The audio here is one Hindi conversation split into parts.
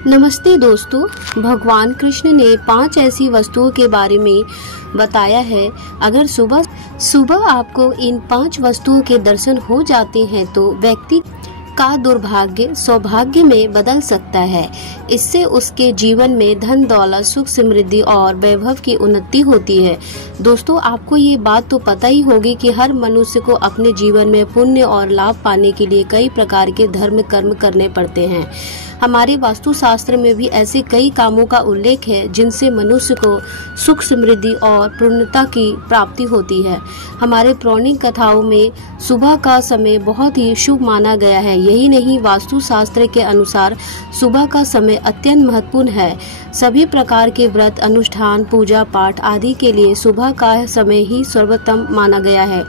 नमस्ते दोस्तों, भगवान कृष्ण ने 5 ऐसी वस्तुओं के बारे में बताया है। अगर सुबह सुबह आपको इन 5 वस्तुओं के दर्शन हो जाते हैं तो व्यक्ति का दुर्भाग्य सौभाग्य में बदल सकता है। इससे उसके जीवन में धन दौलत सुख समृद्धि और वैभव की उन्नति होती है। दोस्तों, आपको ये बात तो पता ही होगी कि हर मनुष्य को अपने जीवन में पुण्य और लाभ पाने के लिए कई प्रकार के धर्म कर्म करने पड़ते हैं। हमारे वास्तुशास्त्र में भी ऐसे कई कामों का उल्लेख है जिनसे मनुष्य को सुख समृद्धि और पूर्णता की प्राप्ति होती है। हमारे पौराणिक कथाओं में सुबह का समय बहुत ही शुभ माना गया है। यही नहीं, वास्तुशास्त्र के अनुसार सुबह का समय अत्यंत महत्वपूर्ण है। सभी प्रकार के व्रत अनुष्ठान पूजा पाठ आदि के लिए सुबह का समय ही सर्वोत्तम माना गया है।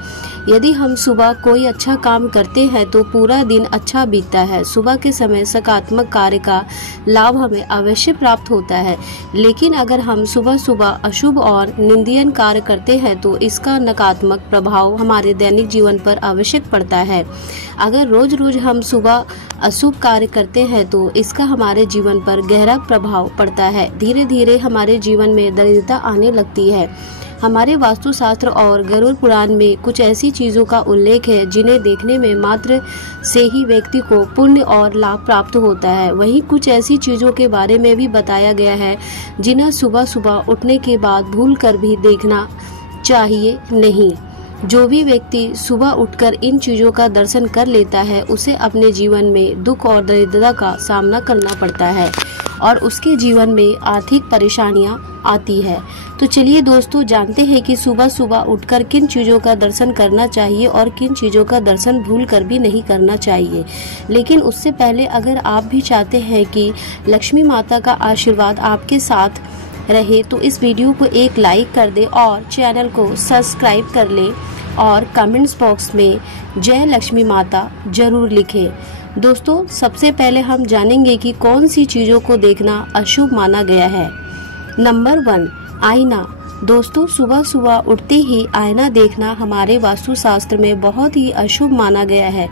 यदि हम सुबह कोई अच्छा काम करते हैं तो पूरा दिन अच्छा बीतता है। सुबह के समय सकारात्मक कार्य का लाभ हमें अवश्य प्राप्त होता है, लेकिन अगर हम सुबह सुबह अशुभ और निंदनीय कार्य करते हैं तो इसका नकारात्मक प्रभाव हमारे दैनिक जीवन पर आवश्यक पड़ता है। अगर रोज रोज हम सुबह अशुभ कार्य करते हैं तो इसका हमारे जीवन पर गहरा प्रभाव पड़ता है। धीरे धीरे हमारे जीवन में दरिद्रता आने लगती है। हमारे वास्तुशास्त्र और गरुड़ पुराण में कुछ ऐसी चीजों का उल्लेख है जिन्हें देखने में मात्र से ही व्यक्ति को पुण्य और लाभ प्राप्त होता है। वहीं कुछ ऐसी चीजों के बारे में भी बताया गया है जिन्हें सुबह सुबह उठने के बाद भूल कर भी देखना चाहिए नहीं। जो भी व्यक्ति सुबह उठकर इन चीजों का दर्शन कर लेता है उसे अपने जीवन में दुख और दरिद्रता का सामना करना पड़ता है और उसके जीवन में आर्थिक परेशानियां आती है। तो चलिए दोस्तों, जानते हैं कि सुबह सुबह उठकर किन चीज़ों का दर्शन करना चाहिए और किन चीज़ों का दर्शन भूल कर भी नहीं करना चाहिए। लेकिन उससे पहले अगर आप भी चाहते हैं कि लक्ष्मी माता का आशीर्वाद आपके साथ रहे तो इस वीडियो को एक लाइक कर दे और चैनल को सब्सक्राइब कर ले और कमेंट्स बॉक्स में जय लक्ष्मी माता जरूर लिखें। दोस्तों, सबसे पहले हम जानेंगे कि कौन सी चीज़ों को देखना अशुभ माना गया है। नंबर 1, आईना। दोस्तों, सुबह सुबह उठते ही आईना देखना हमारे वास्तुशास्त्र में बहुत ही अशुभ माना गया है।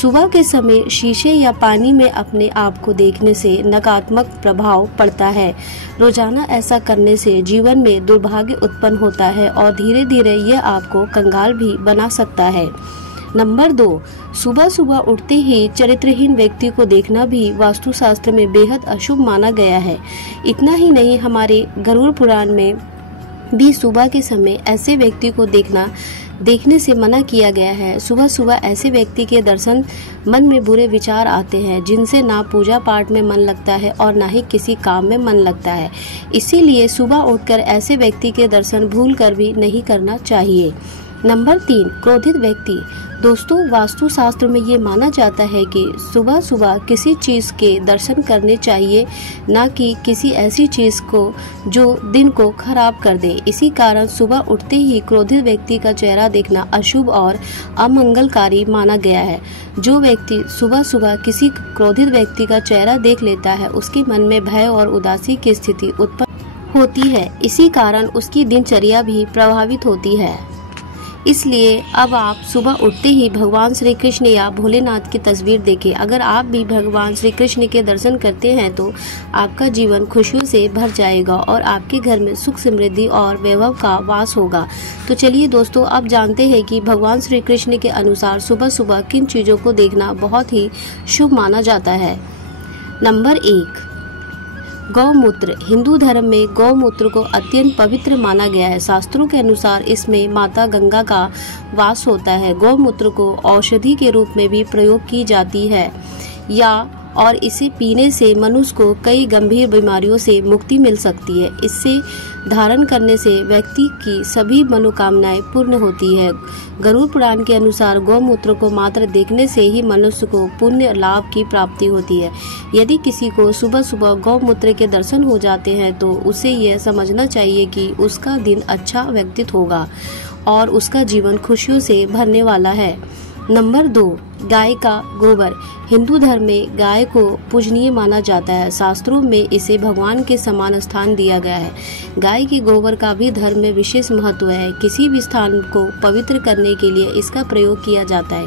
सुबह के समय शीशे या पानी में अपने आप को देखने से नकारात्मक प्रभाव पड़ता है। रोजाना ऐसा करने से जीवन में दुर्भाग्य उत्पन्न होता है और धीरे धीरे यह आपको कंगाल भी बना सकता है। नंबर 2, सुबह सुबह उठते ही चरित्रहीन व्यक्ति को देखना भी वास्तुशास्त्र में बेहद अशुभ माना गया है। इतना ही नहीं, हमारे गरुड़ पुराण में भी सुबह के समय ऐसे व्यक्ति को देखने से मना किया गया है। सुबह सुबह ऐसे व्यक्ति के दर्शन मन में बुरे विचार आते हैं जिनसे ना पूजा पाठ में मन लगता है और ना ही किसी काम में मन लगता है। इसीलिए सुबह उठकर ऐसे व्यक्ति के दर्शन भूल कर भी नहीं करना चाहिए। नंबर 3, क्रोधित व्यक्ति। दोस्तों, वास्तुशास्त्र में ये माना जाता है कि सुबह सुबह किसी चीज़ के दर्शन करने चाहिए, ना कि किसी ऐसी चीज़ को जो दिन को खराब कर दे। इसी कारण सुबह उठते ही क्रोधित व्यक्ति का चेहरा देखना अशुभ और अमंगलकारी माना गया है। जो व्यक्ति सुबह सुबह किसी क्रोधित व्यक्ति का चेहरा देख लेता है उसके मन में भय और उदासी की स्थिति उत्पन्न होती है। इसी कारण उसकी दिनचर्या भी प्रभावित होती है। इसलिए अब आप सुबह उठते ही भगवान श्री कृष्ण या भोलेनाथ की तस्वीर देखें। अगर आप भी भगवान श्री कृष्ण के दर्शन करते हैं तो आपका जीवन खुशियों से भर जाएगा और आपके घर में सुख समृद्धि और वैभव का वास होगा। तो चलिए दोस्तों, अब जानते हैं कि भगवान श्री कृष्ण के अनुसार सुबह सुबह किन चीज़ों को देखना बहुत ही शुभ माना जाता है। नंबर 1, गौमूत्र। हिंदू धर्म में गौमूत्र को अत्यंत पवित्र माना गया है। शास्त्रों के अनुसार इसमें माता गंगा का वास होता है। गौमूत्र को औषधि के रूप में भी प्रयोग की जाती है और इसे पीने से मनुष्य को कई गंभीर बीमारियों से मुक्ति मिल सकती है। इससे धारण करने से व्यक्ति की सभी मनोकामनाएं पूर्ण होती है। गरुड़ पुराण के अनुसार गौमूत्र को मात्र देखने से ही मनुष्य को पुण्य लाभ की प्राप्ति होती है। यदि किसी को सुबह सुबह गौमूत्र के दर्शन हो जाते हैं तो उसे यह समझना चाहिए कि उसका दिन अच्छा व्यतीत होगा और उसका जीवन खुशियों से भरने वाला है। नंबर 2, गाय का गोबर। हिंदू धर्म में गाय को पूजनीय माना जाता है। शास्त्रों में इसे भगवान के समान स्थान दिया गया है। गाय के गोबर का भी धर्म में विशेष महत्व है। किसी भी स्थान को पवित्र करने के लिए इसका प्रयोग किया जाता है।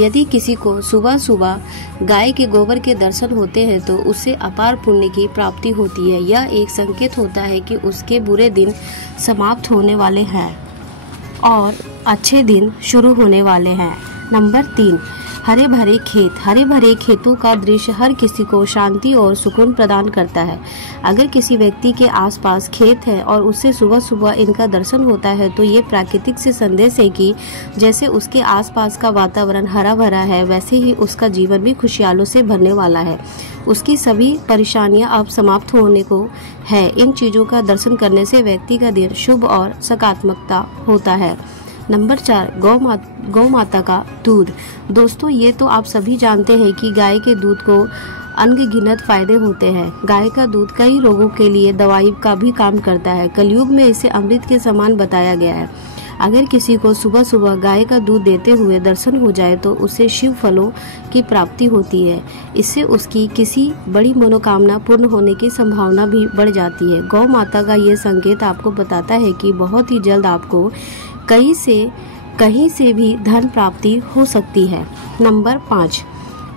यदि किसी को सुबह सुबह गाय के गोबर के दर्शन होते हैं तो उससे अपार पुण्य की प्राप्ति होती है। यह एक संकेत होता है कि उसके बुरे दिन समाप्त होने वाले हैं और अच्छे दिन शुरू होने वाले हैं। नंबर 3, हरे भरे खेत। हरे भरे खेतों का दृश्य हर किसी को शांति और सुकून प्रदान करता है। अगर किसी व्यक्ति के आसपास खेत है और उससे सुबह सुबह इनका दर्शन होता है तो ये प्राकृतिक से संदेश है कि जैसे उसके आसपास का वातावरण हरा भरा है वैसे ही उसका जीवन भी खुशहालों से भरने वाला है। उसकी सभी परेशानियां अब समाप्त होने को है। इन चीज़ों का दर्शन करने से व्यक्ति का दिन शुभ और सकारात्मकता होता है। नंबर 4, गौ माता का दूध। दोस्तों, ये तो आप सभी जानते हैं कि गाय के दूध को अनगिनत फायदे होते हैं। गाय का दूध कई रोगों के लिए दवाई का भी काम करता है। कलयुग में इसे अमृत के समान बताया गया है। अगर किसी को सुबह सुबह गाय का दूध देते हुए दर्शन हो जाए तो उसे शिव फलों की प्राप्ति होती है। इससे उसकी किसी बड़ी मनोकामना पूर्ण होने की संभावना भी बढ़ जाती है। गौ माता का ये संकेत आपको बताता है कि बहुत ही जल्द आपको कहीं से भी धन प्राप्ति हो सकती है। नंबर 5,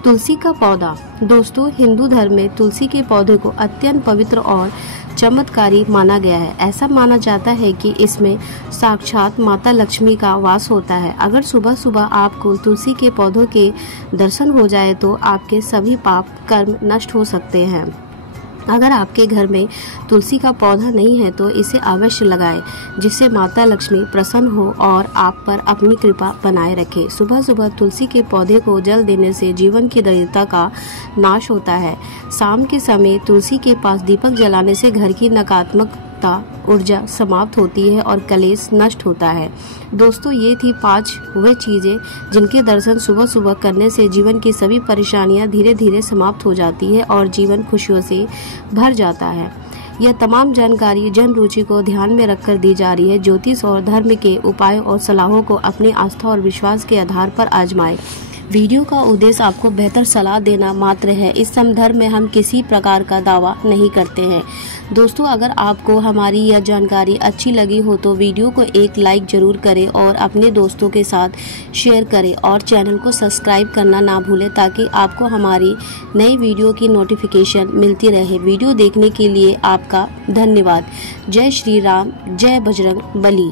तुलसी का पौधा। दोस्तों, हिंदू धर्म में तुलसी के पौधे को अत्यंत पवित्र और चमत्कारी माना गया है। ऐसा माना जाता है कि इसमें साक्षात माता लक्ष्मी का वास होता है। अगर सुबह सुबह आपको तुलसी के पौधों के दर्शन हो जाए तो आपके सभी पाप कर्म नष्ट हो सकते हैं। अगर आपके घर में तुलसी का पौधा नहीं है तो इसे अवश्य लगाएं, जिससे माता लक्ष्मी प्रसन्न हो और आप पर अपनी कृपा बनाए रखे। सुबह सुबह तुलसी के पौधे को जल देने से जीवन की दरिद्रता का नाश होता है। शाम के समय तुलसी के पास दीपक जलाने से घर की नकारात्मक ऊर्जा समाप्त होती है और कलेश नष्ट होता है। दोस्तों, ये थी 5 वे चीजें जिनके दर्शन सुबह सुबह करने से जीवन की सभी परेशानियां धीरे धीरे समाप्त हो जाती है और जीवन खुशियों से भर जाता है। यह तमाम जानकारी जन रुचि को ध्यान में रखकर दी जा रही है। ज्योतिष और धर्म के उपायों और सलाहों को अपनी आस्था और विश्वास के आधार पर आजमाएं। वीडियो का उद्देश्य आपको बेहतर सलाह देना मात्र है। इस संदर्भ में हम किसी प्रकार का दावा नहीं करते हैं। दोस्तों, अगर आपको हमारी यह जानकारी अच्छी लगी हो तो वीडियो को एक लाइक जरूर करें और अपने दोस्तों के साथ शेयर करें और चैनल को सब्सक्राइब करना ना भूलें ताकि आपको हमारी नई वीडियो की नोटिफिकेशन मिलती रहे। वीडियो देखने के लिए आपका धन्यवाद। जय श्री राम, जय बजरंग बली।